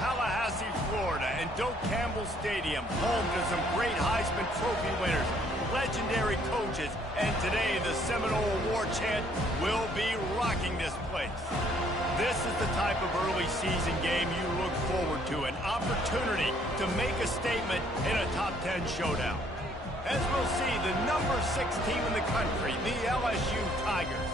Tallahassee, Florida, and Doak Campbell Stadium, home to some great Heisman Trophy winners, legendary coaches, and today the Seminole Award chant will be rocking this place. This is the type of early season game you look forward to, an opportunity to make a statement in a top 10 showdown. As we'll see, the number 6 team in the country, the LSU Tigers,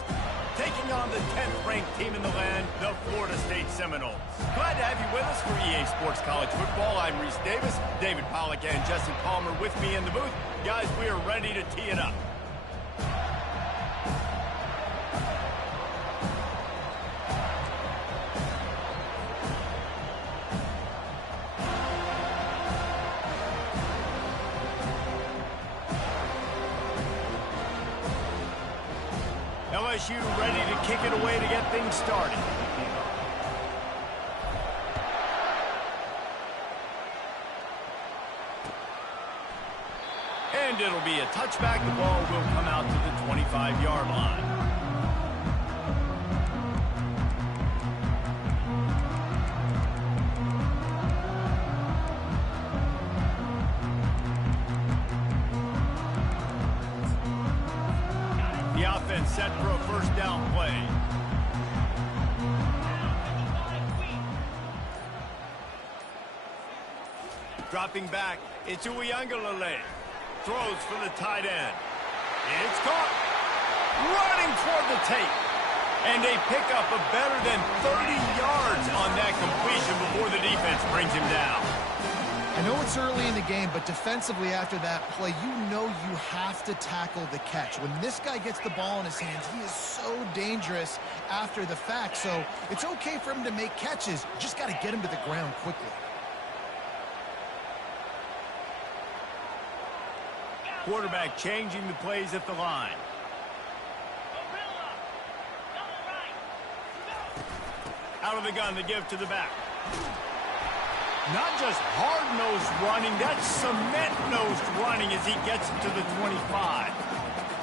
taking on the 10th ranked team in the land, the Florida State Seminoles. Glad to have you with us for EA Sports College Football. I'm Reese Davis, David Pollack and Jesse Palmer with me in the booth. Guys, we are ready to tee it up. LSU ready to kick it away to get things started. And it'll be a touchback. The ball will come out to the 25-yard line. Set for a first down play. Dropping back, it's Uiagalelei. Throws for the tight end. It's caught. Running toward the tape. And a pickup of better than 30 yards on that completion before the defense brings him down. I know it's early in the game, but defensively after that play, you know you have to tackle the catch. When this guy gets the ball in his hands, he is so dangerous after the fact. So it's okay for him to make catches. You just got to get him to the ground quickly. Quarterback changing the plays at the line. Out of the gun, the give to the back. Not just hard-nosed running, that's cement-nosed running as he gets it to the 25.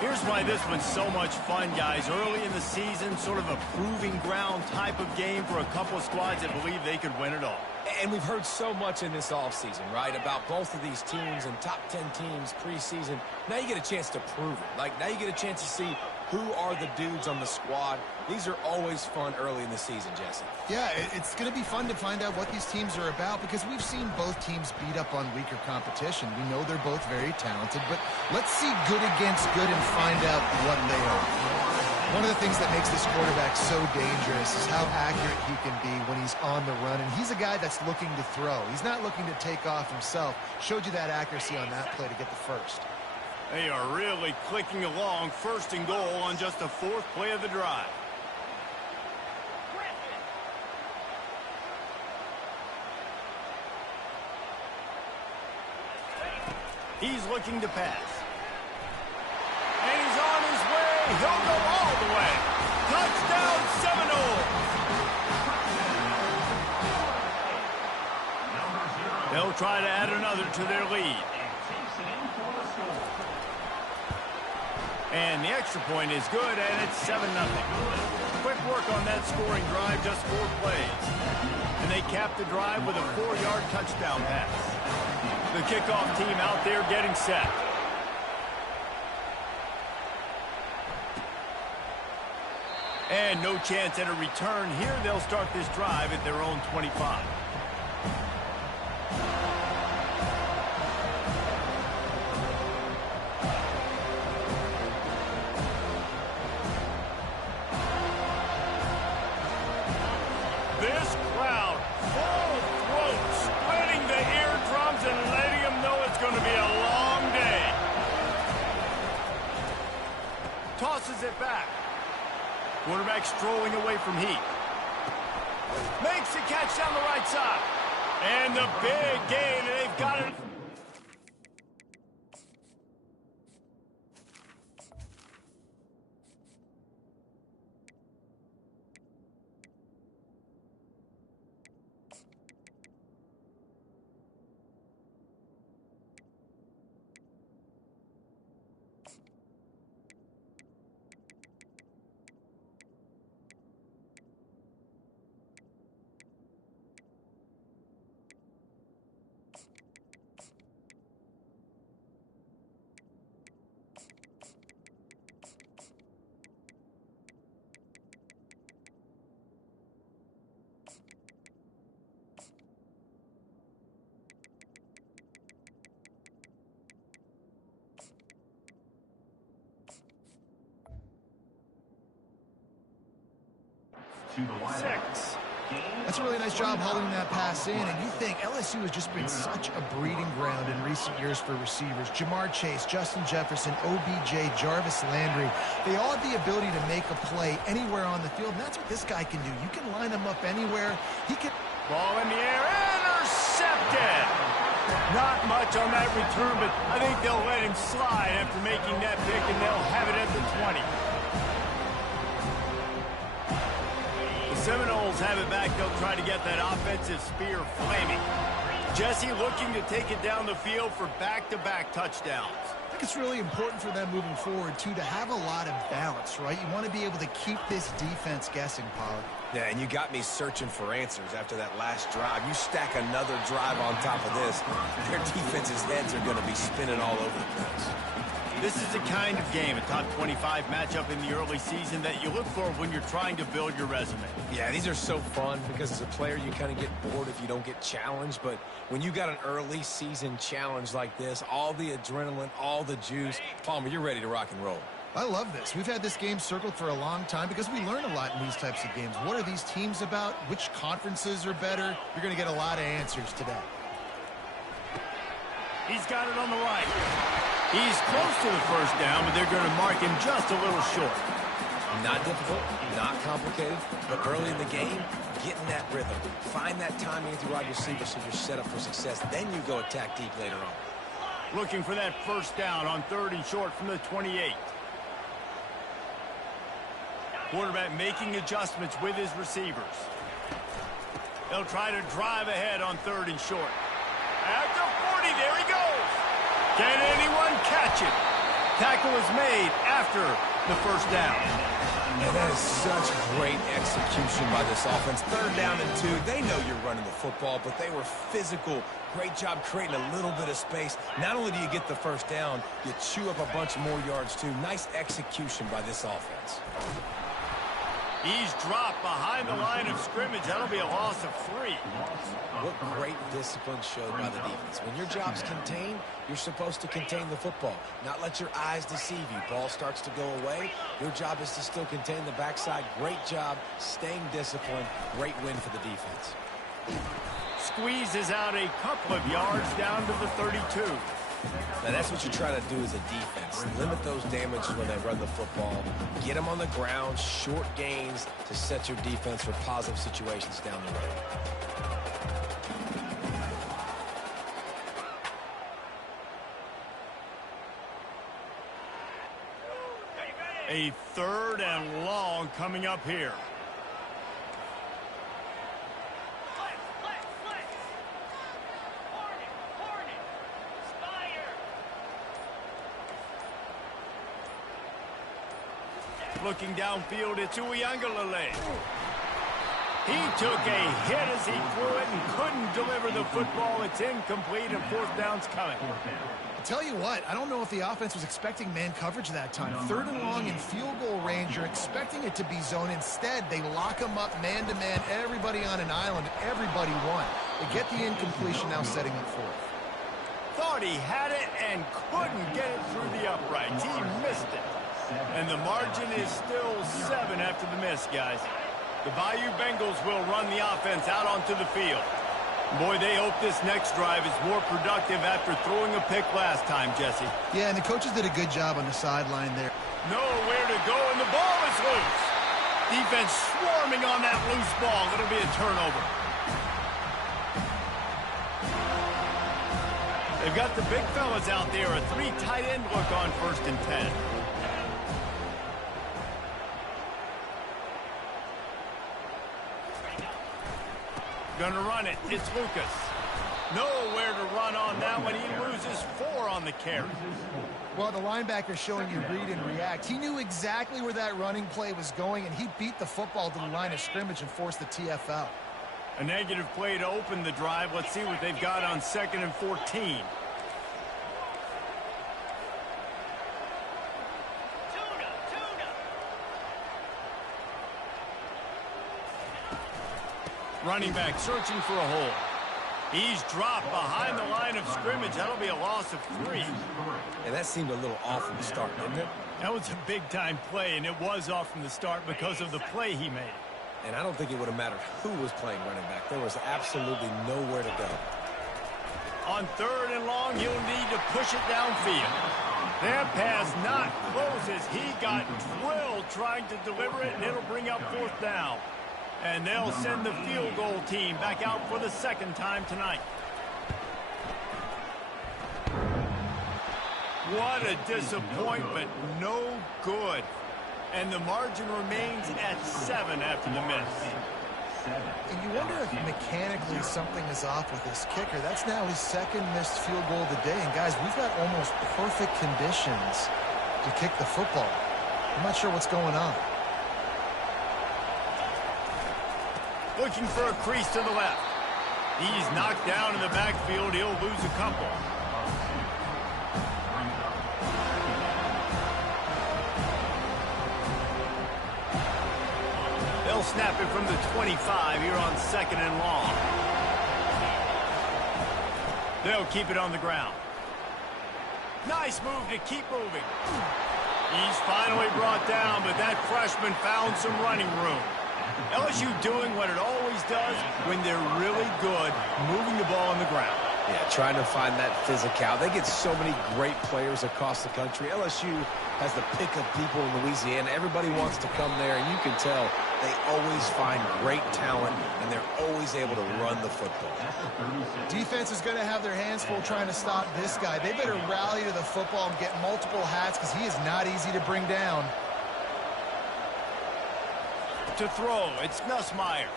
Here's why this one's so much fun, guys. Early in the season, sort of a proving ground type of game for a couple of squads that believe they could win it all. And we've heard so much in this offseason, right, about both of these teams and top 10 teams preseason. Now you get a chance to prove it. Like, now you get a chance to see who are the dudes on the squad. These are always fun early in the season, Jesse. Yeah, it's going to be fun to find out what these teams are about because we've seen both teams beat up on weaker competition. We know they're both very talented, but let's see good against good and find out what they are. One of the things that makes this quarterback so dangerous is how accurate he can be when he's on the run, and he's a guy that's looking to throw. He's not looking to take off himself. Showed you that accuracy on that play to get the first. They are really clicking along, first and goal on just the 4th play of the drive. He's looking to pass. And he's on his way. He'll go all the way. Touchdown, Seminoles. They'll try to add another to their lead. And the extra point is good, and it's 7-0. Quick work on that scoring drive, just 4 plays. And they cap the drive with a 4-yard touchdown pass. The kickoff team out there getting set. And no chance at a return here. They'll start this drive at their own 25. This crowd, full throat, splitting the eardrums and letting them know it's going to be a long day. Tosses it back. Quarterback strolling away from heat. Makes the catch down the right side. And the big gain, and they've got it. 6. That's a really nice job holding that pass in, and you think LSU has just been such a breeding ground in recent years for receivers. Jamar Chase, Justin Jefferson, OBJ, Jarvis Landry, they all have the ability to make a play anywhere on the field, and that's what this guy can do. You can line him up anywhere. He can... Ball in the air, intercepted! Not much on that return, but I think they'll let him slide after making that pick, and they'll have it at the 20. Seminoles have it back. They'll try to get that offensive spear flaming. Jesse looking to take it down the field for back-to-back touchdowns. I think it's really important for them moving forward, too, to have a lot of balance, right? You want to be able to keep this defense guessing, Pollard. Yeah, and you got me searching for answers after that last drive. You stack another drive on top of this, their defense's heads are going to be spinning all over the place. This is the kind of game, a top 25 matchup in the early season, that you look for when you're trying to build your resume. Yeah, these are so fun because as a player, you kind of get bored if you don't get challenged. But when you got an early season challenge like this, all the adrenaline, all the juice, Palmer, you're ready to rock and roll. I love this. We've had this game circled for a long time because we learn a lot in these types of games. What are these teams about? Which conferences are better? You're going to get a lot of answers today. He's got it on the right. He's close to the first down, but they're going to mark him just a little short. Not difficult, not complicated, but early in the game, getting that rhythm. Find that timing with your wide receiver so you're set up for success. Then you go attack deep later on. Looking for that first down on 3rd and short from the 28. Quarterback making adjustments with his receivers. They'll try to drive ahead on 3rd and short. At the 40, there he goes. Can anyone catch it? Tackle is made after the first down. And that is such great execution by this offense. 3rd down and 2. They know you're running the football, but they were physical. Great job creating a little bit of space. Not only do you get the first down, you chew up a bunch more yards too. Nice execution by this offense. He's dropped behind the line of scrimmage. That'll be a loss of 3. What great discipline showed by the defense. When your job's contained, you're supposed to contain the football, not let your eyes deceive you. Ball starts to go away. Your job is to still contain the backside. Great job staying disciplined. Great win for the defense. Squeezes out a couple of yards down to the 32. Now, that's what you try to do as a defense. Limit those damages when they run the football. Get them on the ground, short gains to set your defense for positive situations down the road. A 3rd and long coming up here. Looking downfield, it's Uiagalelei. He took a hit as he threw it and couldn't deliver the football. It's incomplete, and 4th down's coming. I'll tell you what, I don't know if the offense was expecting man coverage that time. 3rd and long in field goal range, you're expecting it to be zone. Instead, they lock them up man-to-man, everybody on an island, everybody won. They get the incompletion, now setting up 4th. Thought he had it and couldn't get it through the uprights. He missed it. And the margin is still 7 after the miss, guys. The Bayou Bengals will run the offense out onto the field. Boy, they hope this next drive is more productive after throwing a pick last time, Jesse. Yeah, and the coaches did a good job on the sideline there. Nowhere to go, and the ball is loose. Defense swarming on that loose ball. It'll be a turnover. They've got the big fellas out there. A 3 tight end look on 1st and 10. Gonna run it. It's Lucas. Nowhere to run on that one. He loses 4 on the carry. Well, the linebacker's showing you read and react. He knew exactly where that running play was going, and he beat the football to the line of scrimmage and forced the TFL. A negative play to open the drive. Let's see what they've got on 2nd and 14. Running back searching for a hole. He's dropped behind the line of scrimmage. That'll be a loss of 3. And that seemed a little off from the start, didn't it? That was a big-time play, and it was off from the start because of the play he made. And I don't think it would have mattered who was playing running back. There was absolutely nowhere to go. On 3rd and long, he'll need to push it downfield. That pass not close as he got drilled trying to deliver it, and it'll bring up 4th down. And they'll send the field goal team back out for the 2nd time tonight. What a disappointment. No good. And the margin remains at 7 after the miss. And you wonder if mechanically something is off with this kicker. That's now his 2nd missed field goal of the day. And guys, we've got almost perfect conditions to kick the football. I'm not sure what's going on. Looking for a crease to the left. He's knocked down in the backfield. He'll lose a couple. They'll snap it from the 25 here on 2nd and long. They'll keep it on the ground. Nice move to keep moving. He's finally brought down, but that freshman found some running room. LSU doing what it always does when they're really good, moving the ball on the ground. Yeah, trying to find that physical. They get so many great players across the country. LSU has the pick of people in Louisiana. Everybody wants to come there, and you can tell they always find great talent, and they're always able to run the football. Defense is going to have their hands full trying to stop this guy. They better rally to the football and get multiple hats because he is not easy to bring down. To throw, it's Nussmeier.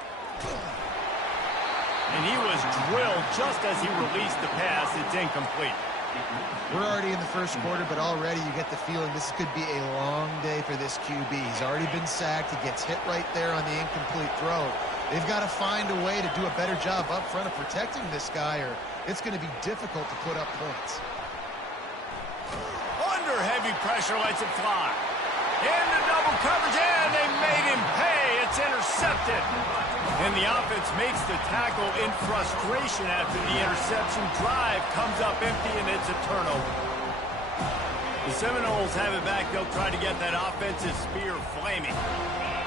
And he was drilled just as he released the pass. It's incomplete. We're already in the 1st quarter, but already you get the feeling this could be a long day for this QB. He's already been sacked. He gets hit right there on the incomplete throw. They've got to find a way to do a better job up front of protecting this guy, or it's going to be difficult to put up points. Under heavy pressure, lets it fly. Into double coverage, and they made him pay. It's intercepted. And the offense makes the tackle in frustration after the interception. Drive comes up empty, and it's a turnover. The Seminoles have it back. They'll try to get that offensive spear flaming.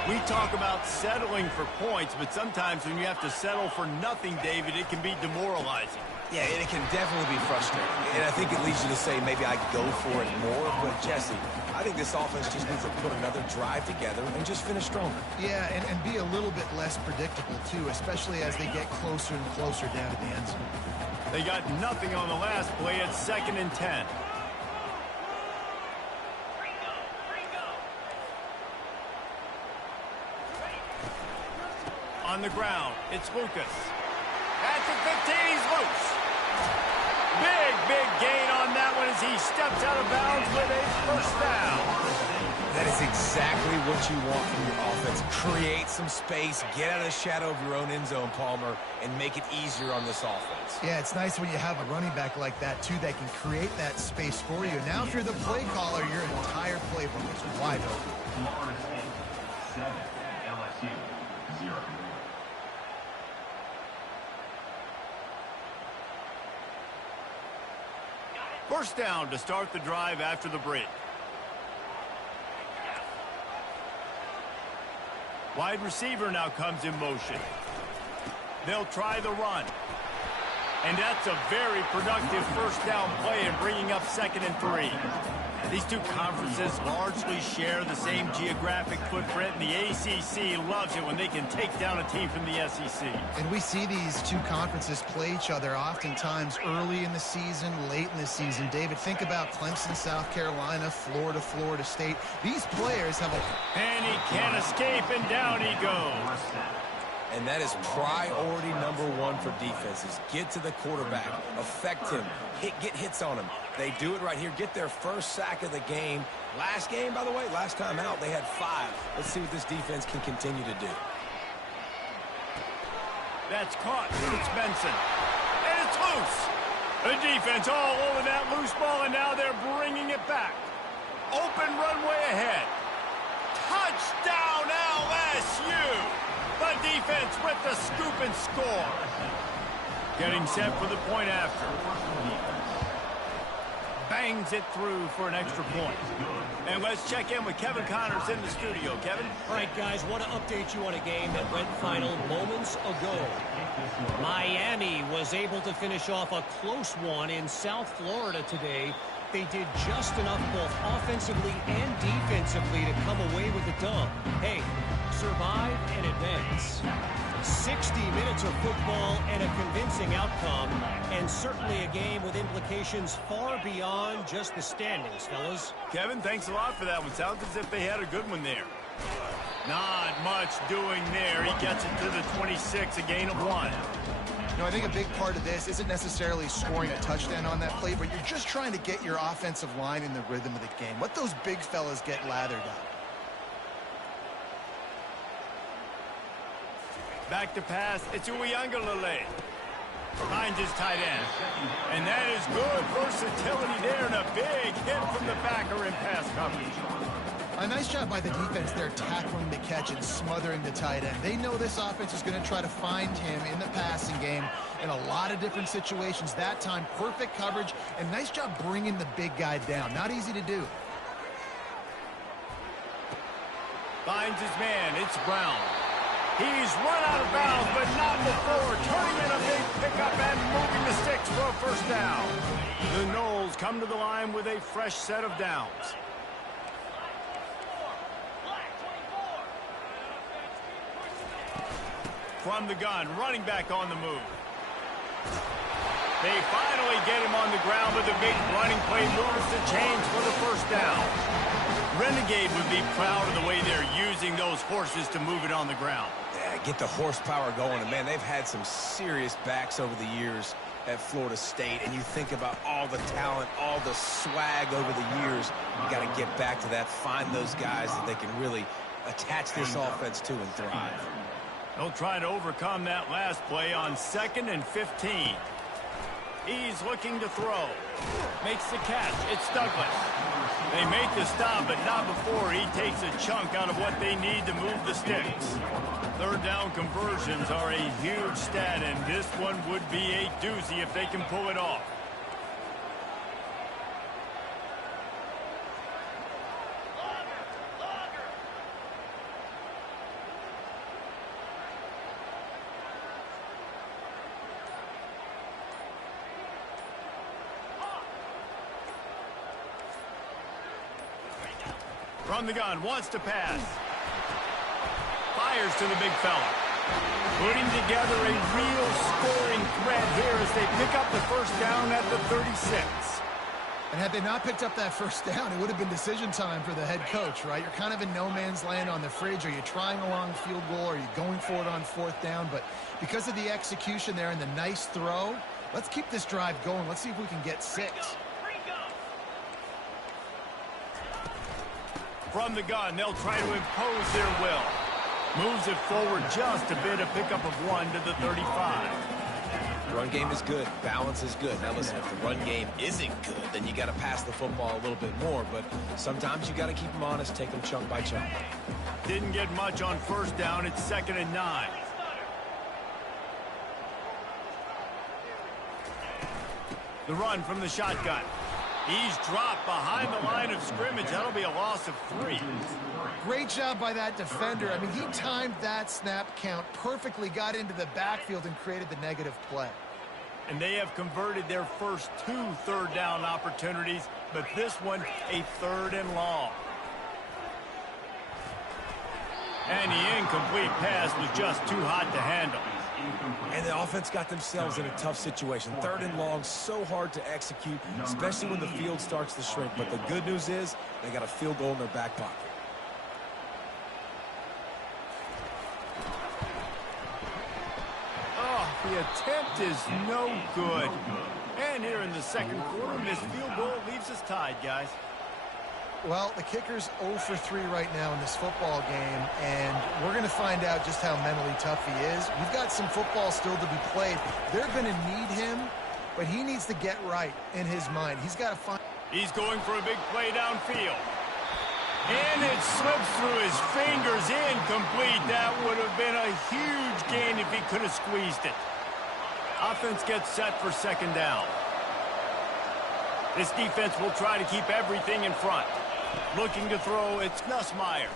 We talk about settling for points, but sometimes when you have to settle for nothing, David, it can be demoralizing. Yeah, and it can definitely be frustrating. And I think it leads you to say maybe I go for it more. But, Jesse, I think this offense just needs to put another drive together and just finish stronger. Yeah, and be a little bit less predictable, too, especially as they get closer and closer down to the end zone. They got nothing on the last play. It's 2nd and 10. On the ground, it's Lucas. At the 15, he's loose. Big gain on that one as he steps out of bounds with a 1st down. That is exactly what you want from your offense. Create some space, get out of the shadow of your own end zone, Palmer, and make it easier on this offense. Yeah, it's nice when you have a running back like that, too, that can create that space for you. Now, if you're the play caller, your entire playbook is wide open. Florida State 7, LSU 0. First down to start the drive after the break. Wide receiver now comes in motion. They'll try the run. And that's a very productive 1st down play in bringing up 2nd and 3. These two conferences largely share the same geographic footprint, and the ACC loves it when they can take down a team from the SEC. And we see these two conferences play each other oftentimes early in the season, late in the season. David, think about Clemson, South Carolina, Florida, Florida State. These players have a... And he can't escape, and down he goes. And that is priority number 1 for defenses. Get to the quarterback. Affect him. Get hits on him. They do it right here. Get their 1st sack of the game. Last game, by the way, last time out, they had 5. Let's see what this defense can continue to do. That's caught. It's Benson. And it's loose. The defense all over that loose ball, and now they're bringing it back. Open runway ahead. Touchdown, LSU! The defense with the scoop and score. Getting set for the point after. bangs it through for an extra point. And let's check in with Kevin Connors in the studio. Kevin? All right, guys, want to update you on a game that went final moments ago. Miami was able to finish off a close one in South Florida today. They did just enough both offensively and defensively to come away with the dub. Hey, survive and advance. 60 minutes of football and a convincing outcome, and certainly a game with implications far beyond just the standings, fellas. Kevin, thanks a lot for that one. Sounds as if they had a good one there. Not much doing there. He gets it to the 26, a gain of 1. You know, I think a big part of this isn't necessarily scoring a touchdown on that play, but you're just trying to get your offensive line in the rhythm of the game. Let those big fellas get lathered up. Back to pass. It's Uiagalelei. Finds his tight end. And that is good versatility there, and a big hit from the backer in pass coverage. A nice job by the defense there, tackling the catch and smothering the tight end. They know this offense is going to try to find him in the passing game in a lot of different situations. That time, perfect coverage, and nice job bringing the big guy down. Not easy to do. Finds his man. It's Brown. He's run out of bounds, but not before turning in a big pickup and moving the sticks for a first down. The Noles come to the line with a fresh set of downs. From the gun, running back on the move. They finally get him on the ground, but the big running play moves the chains for the first down. Renegade would be proud of the way they're using those horses to move it on the ground. Yeah, get the horsepower going. And, man, they've had some serious backs over the years at Florida State. And you think about all the talent, all the swag over the years. You got to get back to that, find those guys that they can really attach this offense to and thrive. They'll try to overcome that last play on 2nd and 15. He's looking to throw. Makes the catch. It's Douglas. They make the stop, but not before he takes a chunk out of what they need to move the sticks. Third down conversions are a huge stat, and this one would be a doozy if they can pull it off. From the gun, wants to pass. Fires to the big fella. Putting together a real scoring threat here as they pick up the first down at the 36. And had they not picked up that first down, it would have been decision time for the head coach, right? You're kind of in no man's land on the fridge. Are you trying a long field goal? Are you going for it on 4th down? But because of the execution there and the nice throw, let's keep this drive going. Let's see if we can get 6. From the gun, they'll try to impose their will. Moves it forward just a bit, a pickup of 1 to the 35. Run game is good. Balance is good. Now, listen, if the run game isn't good, then you got to pass the football a little bit more. But sometimes you got to keep them honest, take them chunk by chunk. Didn't get much on 1st down. It's 2nd and 9. The run from the shotgun. He's dropped behind the line of scrimmage. That'll be a loss of 3. Great job by that defender. I mean, he timed that snap count perfectly, got into the backfield and created the negative play. And they have converted their first 2 third down opportunities, but this one a 3rd and long. And the incomplete pass was just too hot to handle. And the offense got themselves in a tough situation. 3rd and long, so hard to execute, especially when the field starts to shrink. But the good news is they got a field goal in their back pocket. Oh, the attempt is no good. And here in the 2nd quarter, this field goal leaves us tied, guys. Well, the kicker's 0 for 3 right now in this football game, and we're going to find out just how mentally tough he is. We've got some football still to be played. They're going to need him, but he needs to get right in his mind. He's got to find... He's going for a big play downfield. And it slips through his fingers, incomplete. That would have been a huge gain if he could have squeezed it. Offense gets set for 2nd down. This defense will try to keep everything in front. Looking to throw, it's Nussmeier.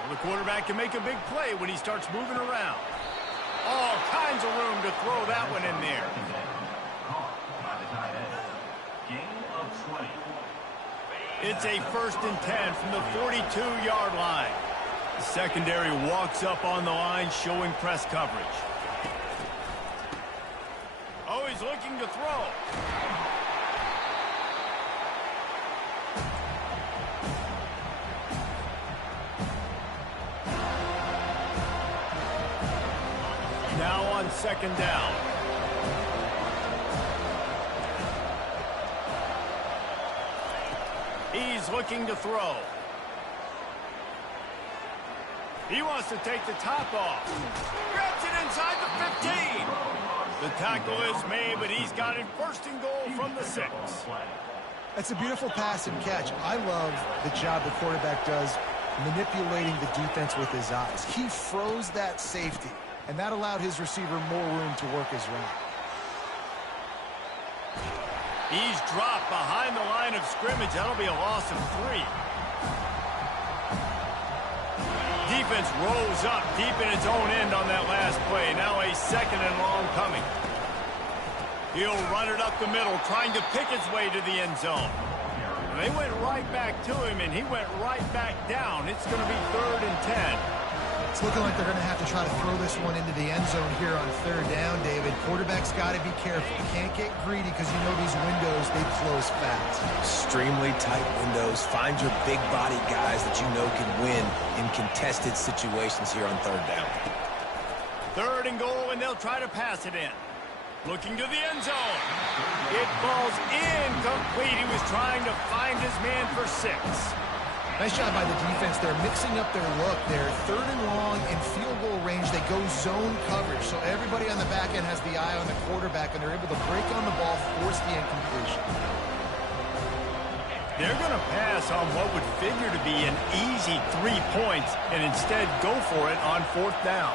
Well, the quarterback can make a big play when he starts moving around. All kinds of room to throw that one in there. It's a 1st and 10 from the 42-yard line. The secondary walks up on the line, showing press coverage. Oh, he's looking to throw. Now on 2nd down. He's looking to throw. He wants to take the top off. Grabs it inside the 15. The tackle is made, but he's got it 1st and goal from the 6. That's a beautiful pass and catch. I love the job the quarterback does manipulating the defense with his eyes. He froze that safety, and that allowed his receiver more room to work his route. He's dropped behind the line of scrimmage. That'll be a loss of 3. Defense rolls up deep in its own end on that last play. Now a 2nd and long coming. He'll run it up the middle, trying to pick its way to the end zone. They went right back to him, and he went right back down. It's going to be 3rd and 10. It's looking like they're going to have to try to throw this one into the end zone here on 3rd down, David. Quarterback's got to be careful. Can't get greedy because you know these windows, they close fast. Extremely tight windows. Find your big body guys that you know can win in contested situations here on 3rd down. 3rd and goal, and they'll try to pass it in. Looking to the end zone. It falls incomplete. He was trying to find his man for 6. Nice job by the defense. They're mixing up their look. They're 3rd and long in field goal range. They go zone coverage. So everybody on the back end has the eye on the quarterback, and they're able to break on the ball, force the incompletion. They're going to pass on what would figure to be an easy 3 points and instead go for it on 4th down.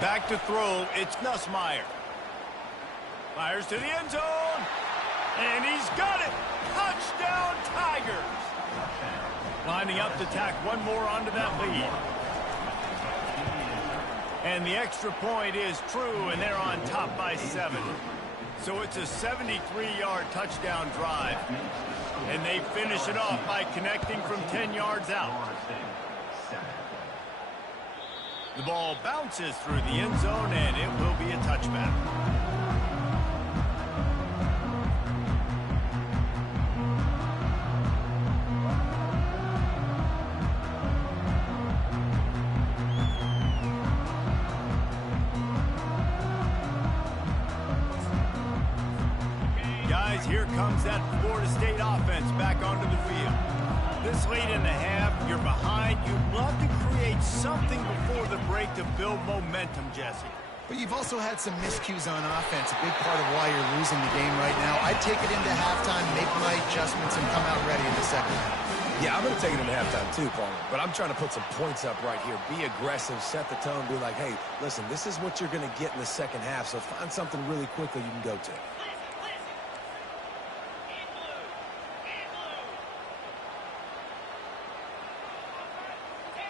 Back to throw, it's Nussmeier. Fires to the end zone, and he's got it. Touchdown, Tigers. Lining up to tack one more onto that lead. And the extra point is true, and they're on top by 7. So it's a 73-yard touchdown drive. And they finish it off by connecting from 10 yards out. The ball bounces through the end zone, and it will be a touchback. Guys, here comes that Florida State offense back onto the field. This late in the half, you're behind. You'd love to create something before the break to build momentum, Jesse. But you've also had some miscues on offense, a big part of why you're losing the game right now. I'd take it into halftime, make my adjustments, and come out ready in the 2nd half. Yeah, I'm going to take it into halftime too, Paul. But I'm trying to put some points up right here. Be aggressive, set the tone, be like, hey, listen, this is what you're going to get in the 2nd half, so find something really quickly you can go to.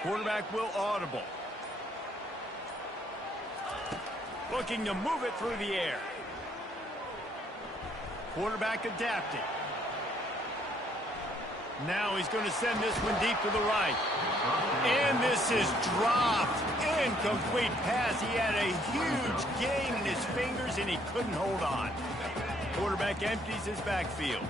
Quarterback will audible. Looking to move it through the air. Quarterback adapting. Now he's going to send this one deep to the right. And this is dropped. Incomplete pass. He had a huge gain in his fingers, and he couldn't hold on. Quarterback empties his backfield.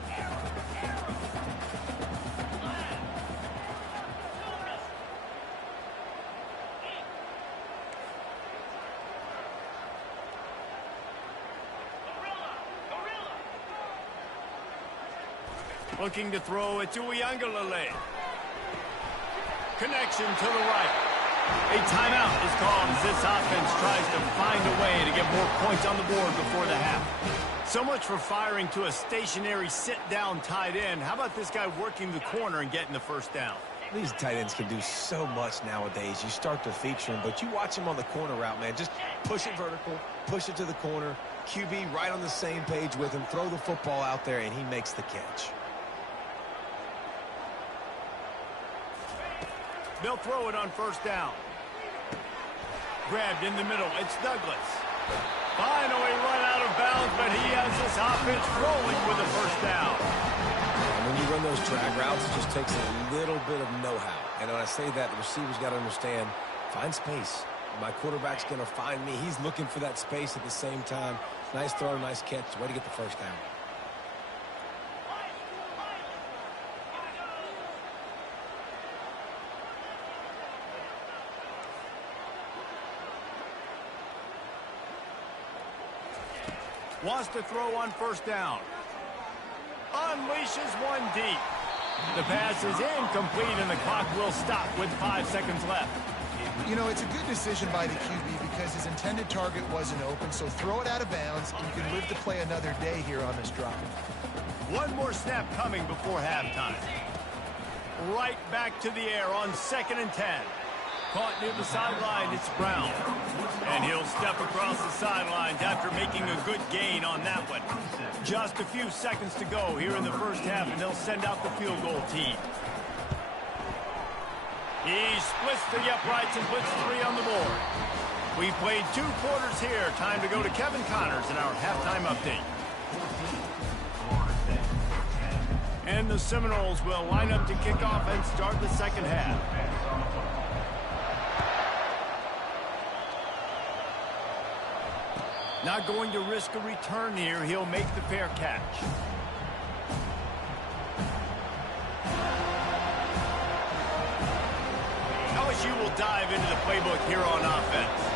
Looking to throw it to Uiagalelei. Connection to the right. A timeout is called as this offense tries to find a way to get more points on the board before the half. So much for firing to a stationary sit-down tight end. How about this guy working the corner and getting the first down? These tight ends can do so much nowadays. You start to feature him, but you watch him on the corner route, man. Just push it vertical, push it to the corner. QB right on the same page with him. Throw the football out there, and he makes the catch. They'll throw it on first down. Grabbed in the middle. It's Douglas. Finally run out of bounds, but he has this offense rolling with a first down. And when you run those drag routes, it just takes a little bit of know-how. And when I say that, the receiver's got to understand, find space. My quarterback's going to find me. He's looking for that space at the same time. Nice throw, nice catch. Way to get the first down. Wants to throw on first down. Unleashes one deep. The pass is incomplete, and the clock will stop with 5 seconds left. You know, it's a good decision by the QB because his intended target wasn't open, so throw it out of bounds, and you can live to play another day here on this drive. One more snap coming before halftime. Right back to the air on 2nd and 10. Caught near the sideline, it's Brown. And he'll step across the sidelines after making a good gain on that one. Just a few seconds to go here in the first half, and they'll send out the field goal team. He splits the uprights and puts 3 on the board. We played 2 quarters here. Time to go to Kevin Connors in our halftime update. And the Seminoles will line up to kick off and start the second half. Not going to risk a return here. He'll make the fair catch. LSU will dive into the playbook here on offense.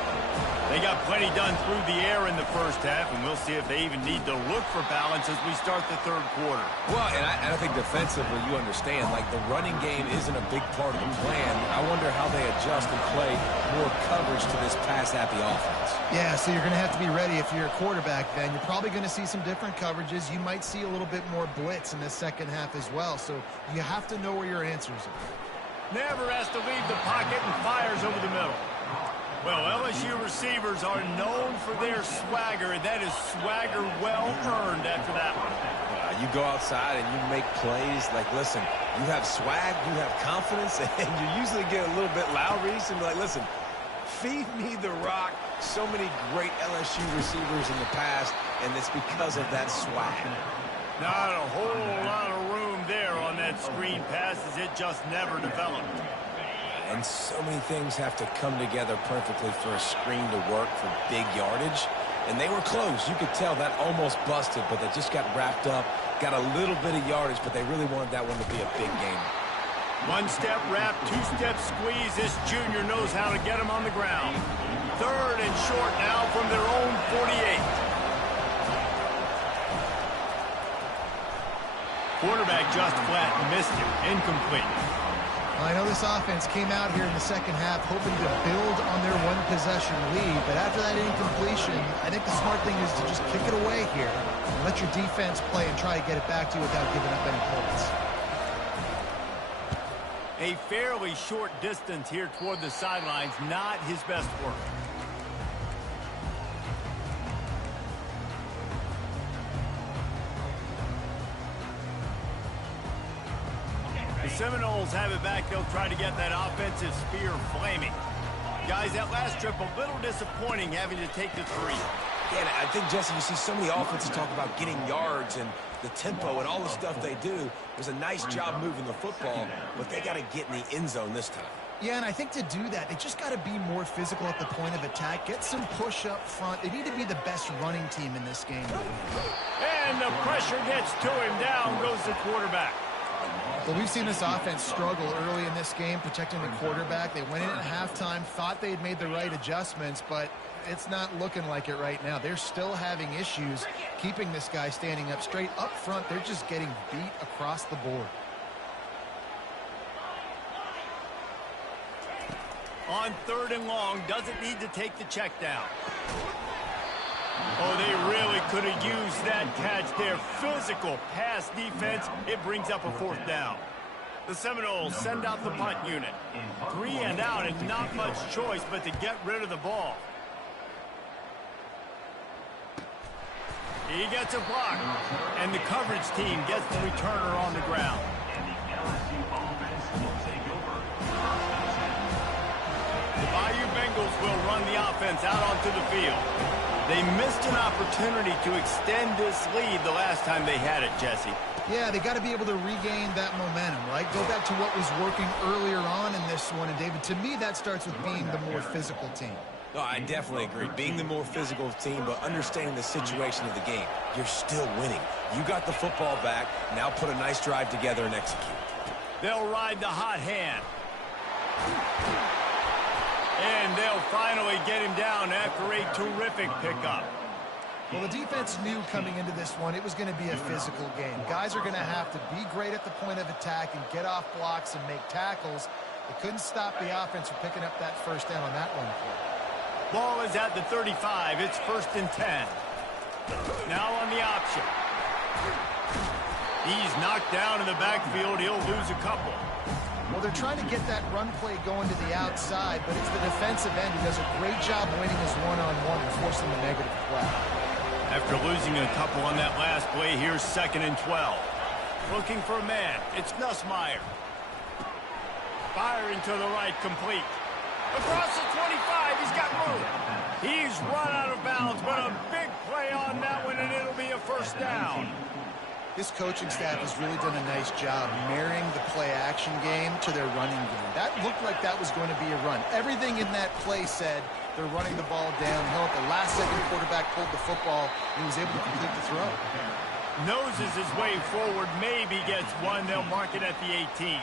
They got plenty done through the air in the first half, and we'll see if they even need to look for balance as we start the third quarter. Well, and I think defensively, you understand, like the running game isn't a big part of the plan. I wonder how they adjust and play more coverage to this pass-happy offense. Yeah, so you're going to have to be ready if you're a quarterback then. You're probably going to see some different coverages. You might see a little bit more blitz in the second half as well, so you have to know where your answers are. Never has to leave the pocket and fires over the middle. Well, LSU receivers are known for their swagger, and that is swagger well-earned after that one. You go outside and you make plays. Like, listen, you have swag, you have confidence, and you usually get a little bit loud, Reese, and be like, listen, feed me the rock. So many great LSU receivers in the past, and it's because of that swag. Not a whole lot of room there on that screen pass as it just never developed. And so many things have to come together perfectly for a screen to work for big yardage. And they were close. You could tell that almost busted, but they just got wrapped up, got a little bit of yardage, but they really wanted that one to be a big game. One-step wrap, two-step squeeze. This junior knows how to get him on the ground. 3rd and short now from their own 48. Quarterback just flat missed him. Incomplete. I know this offense came out here in the second half hoping to build on their one-possession lead, but after that incompletion, I think the smart thing is to just kick it away here and let your defense play and try to get it back to you without giving up any points. A fairly short distance here toward the sidelines, not his best work. The Seminoles have it back. They'll try to get that offensive spear flaming. Guys, that last trip a little disappointing having to take the 3. Yeah, and I think, Jesse, you see so many offenses talk about getting yards and the tempo and all the stuff they do. It was a nice job moving the football, but they got to get in the end zone this time. Yeah, and I think to do that, they just got to be more physical at the point of attack, get some push up front. They need to be the best running team in this game. And the pressure gets to him. Down goes the quarterback. Well, we've seen this offense struggle early in this game, protecting the quarterback. They went in at halftime, thought they had made the right adjustments, but it's not looking like it right now. They're still having issues keeping this guy standing up straight. Up front, they're just getting beat across the board. On 3rd and long, doesn't need to take the check down. could have used that catch there. Physical pass defense. It brings up a 4th down. The Seminoles send out the punt unit. 3 and out and not much choice but to get rid of the ball. He gets a block, and the coverage team gets the returner on the ground. The Bayou Bengals will run the offense out onto the field. They missed an opportunity to extend this lead the last time they had it, Jesse. Yeah, they got to be able to regain that momentum, right? Go back to what was working earlier on in this one. And, David, to me, that starts with being the more physical team. No, I definitely agree. Being the more physical team, but understanding the situation of the game. You're still winning. You got the football back. Now put a nice drive together and execute. They'll ride the hot hand. And they'll finally get him down after a terrific pickup. Well, the defense knew coming into this one it was going to be a physical game. Guys are going to have to be great at the point of attack and get off blocks and make tackles. They couldn't stop the offense from picking up that 1st down on that one play. Ball is at the 35. It's 1st and 10. Now on the option. He's knocked down in the backfield. He'll lose a couple. Well, they're trying to get that run play going to the outside, but it's the defensive end who does a great job winning his one-on-one and forcing the negative play. After losing a couple on that last play, here's 2nd and 12. Looking for a man. It's Nussmeier. Firing to the right, complete. Across the 25, he's got room. He's run out of bounds, but a big play on that one, and it'll be a 1st down. This coaching staff has really done a nice job marrying the play-action game to their running game. That looked like that was going to be a run. Everything in that play said they're running the ball downhill. At the last second, the quarterback pulled the football, and he was able to complete the throw. Noses his way forward, maybe gets one. They'll mark it at the 18.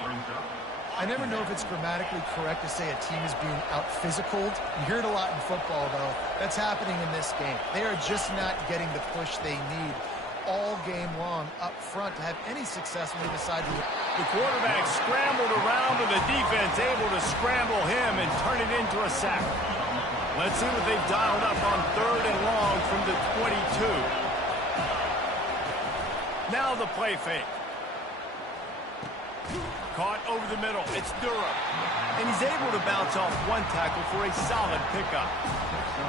I never know if it's grammatically correct to say a team is being out-physicaled. You hear it a lot in football, though. That's happening in this game. They are just not getting the push they need all game long up front to have any success when they decide to. The quarterback scrambled around, and the defense able to scramble him and turn it into a sack. Let's see what they've dialed up on 3rd and long from the 22. Now the play fake. Caught over the middle. It's Durham. And he's able to bounce off one tackle for a solid pickup.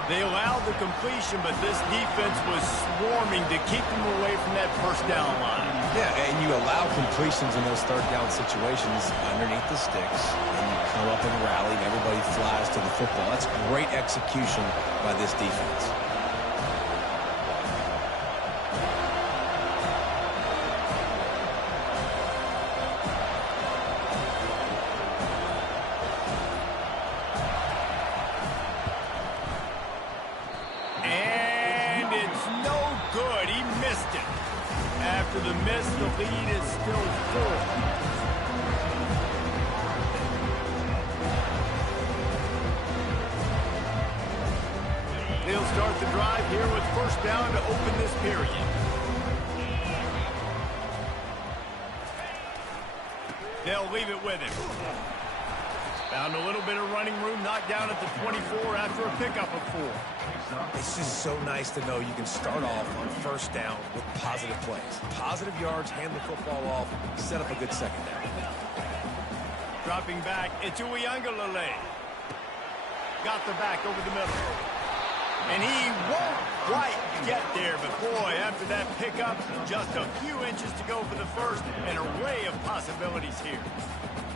They allowed the completion, but this defense was swarming to keep them away from that 1st down line. Yeah, and you allow completions in those 3rd down situations underneath the sticks, and you come up and rally, and everybody flies to the football. That's great execution by this defense. After the miss, the lead is still 4. They'll start the drive here with 1st down to open this period. They'll leave it with him. Found a little bit of running room, knocked down at the 24 after a pickup of 4. It's just so nice to know you can start off on 1st down with positive plays. Positive yards, hand the football off, set up a good 2nd down. Dropping back, it's Uiagalelei. Got the back over the middle. And he won't quite get there, but boy, after that pickup, just a few inches to go for the 1st. An array of possibilities here.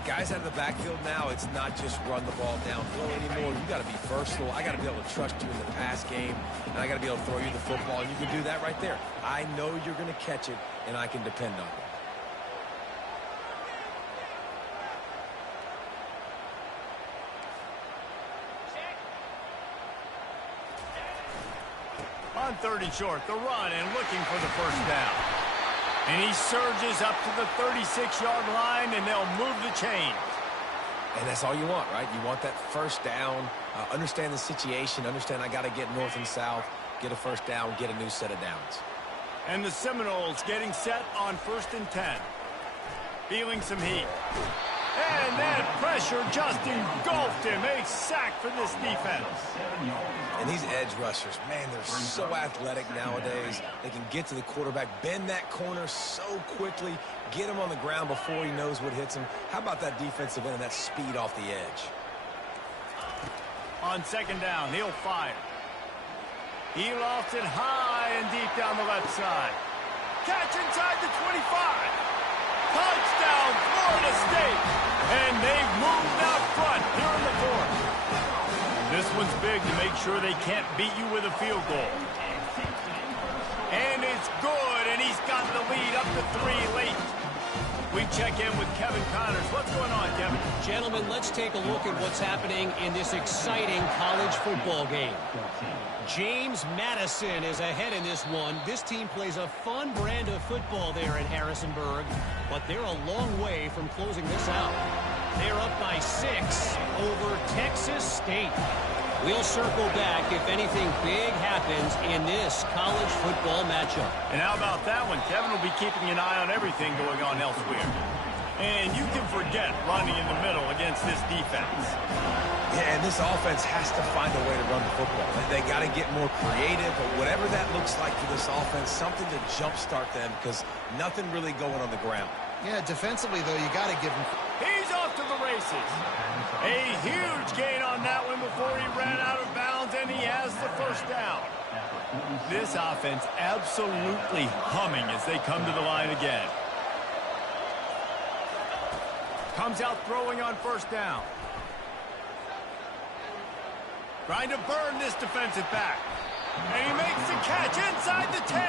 Guys out of the backfield now, it's not just run the ball downhill anymore. You got to be versatile. I got to be able to trust you in the pass game, and I got to be able to throw you the football, and you can do that right there. I know you're going to catch it, and I can depend on it. On 3rd and short, the run and looking for the 1st down. And he surges up to the 36-yard line, and they'll move the chain. And that's all you want, right? You want that 1st down, understand the situation, understand I got to get north and south, get a 1st down, get a new set of downs. And the Seminoles getting set on 1st and 10. Feeling some heat. And that pressure just engulfed him. A sack for this defense. And these edge rushers, man, they're so athletic nowadays. They can get to the quarterback, bend that corner so quickly, get him on the ground before he knows what hits him. How about that defensive end and that speed off the edge? On second down, he'll fire. He lofts it high and deep down the left side. Catch inside the 25. Touchdown, Florida State. And they've moved out front here in the fourth. This one's big to make sure they can't beat you with a field goal. And it's good, and he's got the lead up to 3 late. We check in with Kevin Connors. What's going on, Kevin? Gentlemen, let's take a look at what's happening in this exciting college football game. James Madison is ahead in this one. This team plays a fun brand of football there in Harrisonburg, but they're a long way from closing this out. They're up by 6 over Texas State. We'll circle back if anything big happens in this college football matchup. And how about that one? Kevin will be keeping an eye on everything going on elsewhere. And you can forget running in the middle against this defense. Yeah, and this offense has to find a way to run the football. They got to get more creative, but whatever that looks like for this offense, something to jumpstart them because nothing really going on the ground. Yeah, defensively, though, you got to give him... He's off to the races. A huge gain on that one before he ran out of bounds, and he has the first down. This offense absolutely humming as they come to the line again. Comes out throwing on first down. Trying to burn this defensive back. And he makes the catch inside the 10.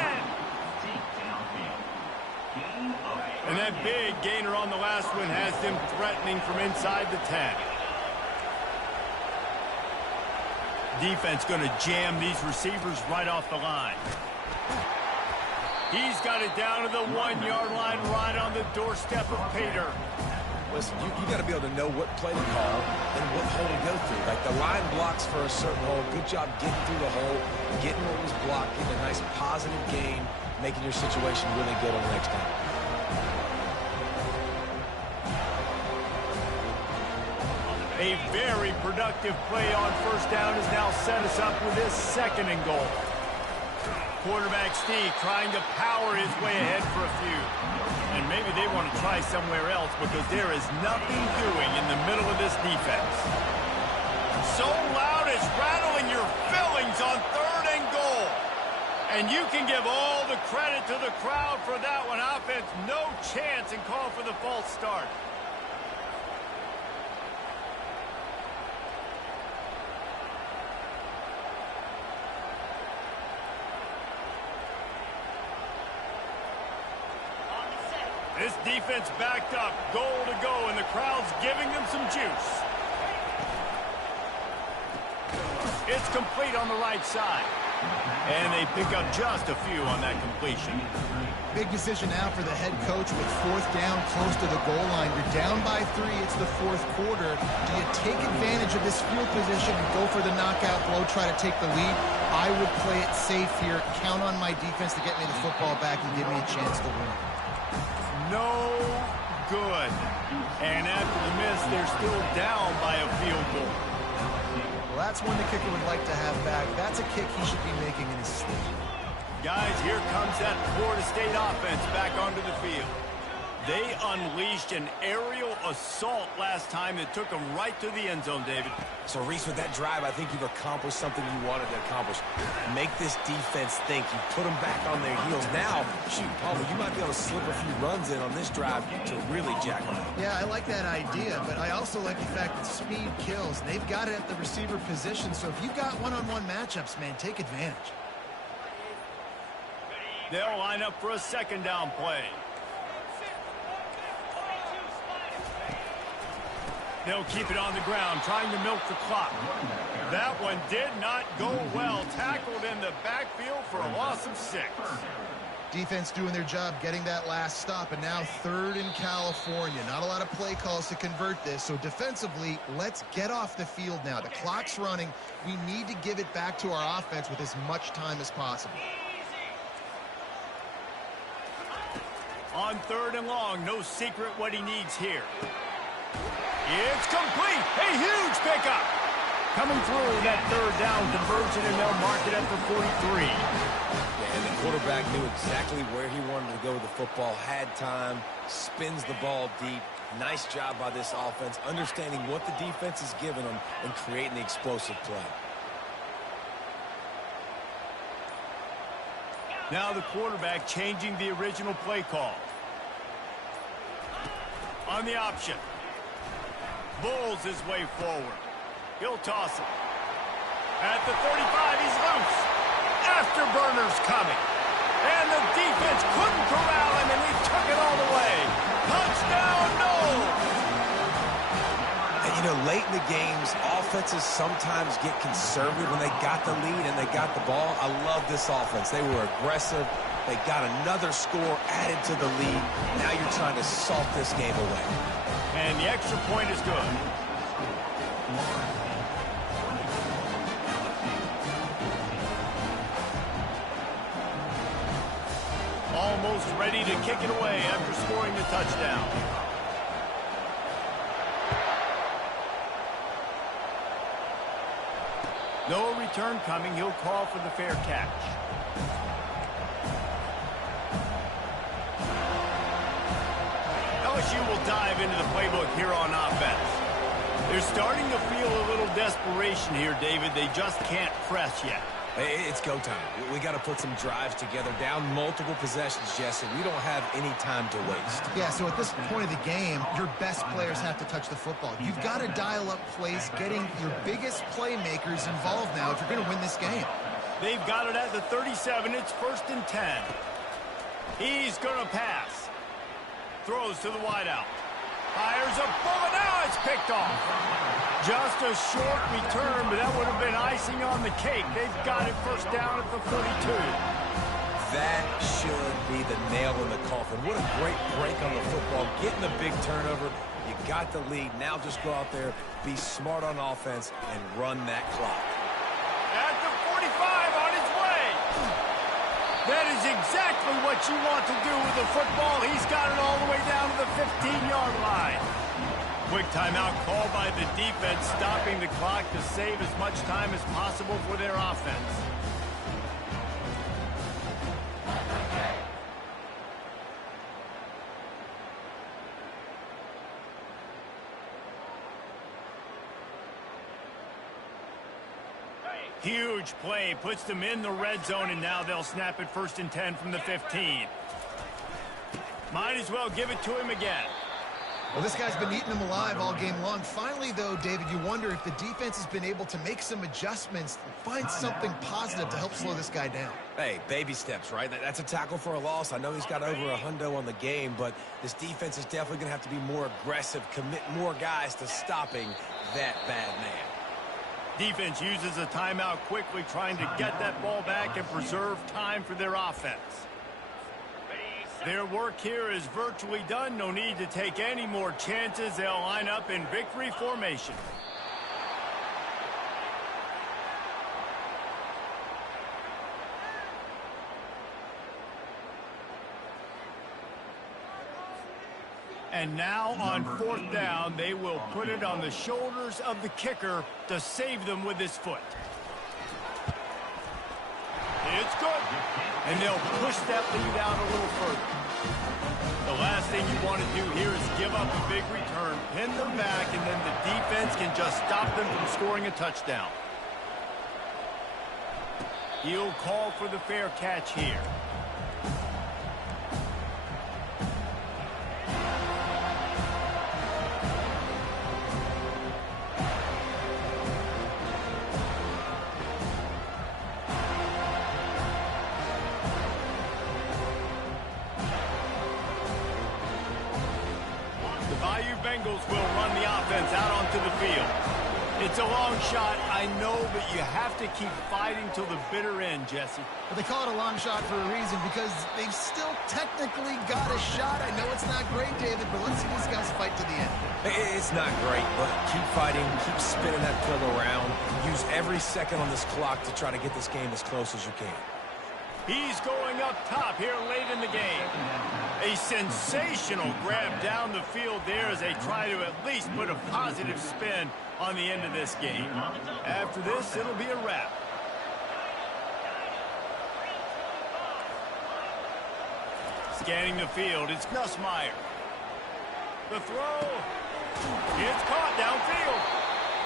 And that big gainer on the last one has them threatening from inside the 10. Defense going to jam these receivers right off the line. He's got it down to the 1-yard line right on the doorstep of Pater. Listen, you got to be able to know what play to call and what hole to go through. Like the line blocks for a certain hole. Good job getting through the hole, getting what was blocked, getting a nice positive gain, making your situation really good on the next time. A very productive play on first down has now set us up with this second and goal. Quarterback Steve trying to power his way ahead for a few. And maybe they want to try somewhere else because there is nothing doing in the middle of this defense. So loud it's rattling your fillings on third and goal. And you can give all the credit to the crowd for that one. Offense, no chance, and call for the false start. This defense backed up, goal to go, and the crowd's giving them some juice. It's complete on the right side. And they pick up just a few on that completion. Big decision now for the head coach with fourth down close to the goal line. You're down by 3. It's the fourth quarter. Do you take advantage of this field position and go for the knockout blow, try to take the lead? I would play it safe here, count on my defense to get me the football back and give me a chance to win. No good. And after the miss, they're still down by a field goal. Well, that's one the kicker would like to have back. That's a kick he should be making in his sleep. Guys, here comes that Florida State offense back onto the field. They unleashed an aerial assault last time that took them right to the end zone, David. So, Reese, with that drive, I think you've accomplished something you wanted to accomplish. Make this defense think. You put them back on their heels. Now, shoot, Palmer, you might be able to slip a few runs in on this drive to really jack them up. Yeah, I like that idea, but I also like the fact that speed kills. And they've got it at the receiver position, so if you've got one-on-one matchups, man, take advantage. They'll line up for a second down play. They'll keep it on the ground, trying to milk the clock. That one did not go well. Tackled in the backfield for a loss of 6. Defense doing their job, getting that last stop, and now third in California. Not a lot of play calls to convert this, so defensively, let's get off the field now. The clock's running. We need to give it back to our offense with as much time as possible. On third and long, no secret what he needs here. It's complete. A huge pickup. Coming through that third down conversion, and they'll mark it at the 43. Yeah, and the quarterback knew exactly where he wanted to go with the football, had time, spins the ball deep. Nice job by this offense, understanding what the defense is giving them and creating the explosive play. Now the quarterback changing the original play call. On the option. Bulls his way forward. He'll toss it. At the 35, he's loose. Afterburner's coming. And the defense couldn't corral him, and he took it all the way. Touchdown, no! And, you know, late in the games, offenses sometimes get conservative when they got the lead and they got the ball. I love this offense. They were aggressive. They got another score added to the lead. Now you're trying to salt this game away. And the extra point is good. Almost ready to kick it away after scoring the touchdown. No return coming. He'll call for the fair catch. FSU will dive into the playbook here on offense. They're starting to feel a little desperation here, David. They just can't press yet. It's go time. We got to put some drives together, down multiple possessions, Jesse. We don't have any time to waste. Yeah, so at this point of the game, your best players have to touch the football. You've got to dial up plays, getting your biggest playmakers involved now if you're going to win this game. They've got it at the 37. It's 1st and 10. He's going to pass. Throws to the wideout. Fires a bullet. Now it's picked off. Just a short return, but that would have been icing on the cake. They've got it 1st down at the 42. That should be the nail in the coffin. What a great break on the football. Getting the big turnover. You got the lead. Now just go out there, be smart on offense, and run that clock. At the 45 on his way. That is exactly what you want to do with the football. He's got it all the way down to the 15-yard line. Quick timeout called by the defense, stopping the clock to save as much time as possible for their offense. Huge play, puts them in the red zone, and now they'll snap it 1st and 10 from the 15. Might as well give it to him again. Well, this guy's been eating them alive all game long. Finally, though, David, you wonder if the defense has been able to make some adjustments, find something positive to help slow this guy down. Hey, baby steps, right? That's a tackle for a loss. I know he's got over a hundo on the game, but this defense is definitely going to have to be more aggressive, commit more guys to stopping that bad man. Defense uses a timeout quickly, trying to get that ball back and preserve time for their offense. Their work here is virtually done. No need to take any more chances. They'll line up in victory formation. And now on 4th down, they will put it on the shoulders of the kicker to save them with his foot. It's good. And they'll push that lead out a little further. The last thing you want to do here is give up a big return, pin them back, and then the defense can just stop them from scoring a touchdown. He'll call for the fair catch here. Bengals will run the offense out onto the field. It's a long shot, I know, but you have to keep fighting till the bitter end, Jesse. But they call it a long shot for a reason, because they've still technically got a shot. I know it's not great, David, but let's see these guys fight to the end. It's not great, but keep fighting, keep spinning that pill around. Use every second on this clock to try to get this game as close as you can. He's going up top here late in the game. A sensational grab down the field there as they try to at least put a positive spin on the end of this game. After this, it'll be a wrap. Scanning the field, it's Nussmeier. The throw. It's caught downfield.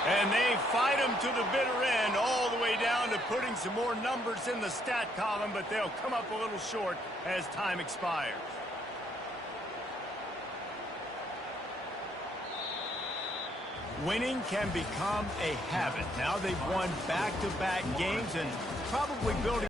And they fight him to the bitter end, all the way down to putting some more numbers in the stat column, but they'll come up a little short as time expires. Winning can become a habit. Now they've won back-to-back games and probably building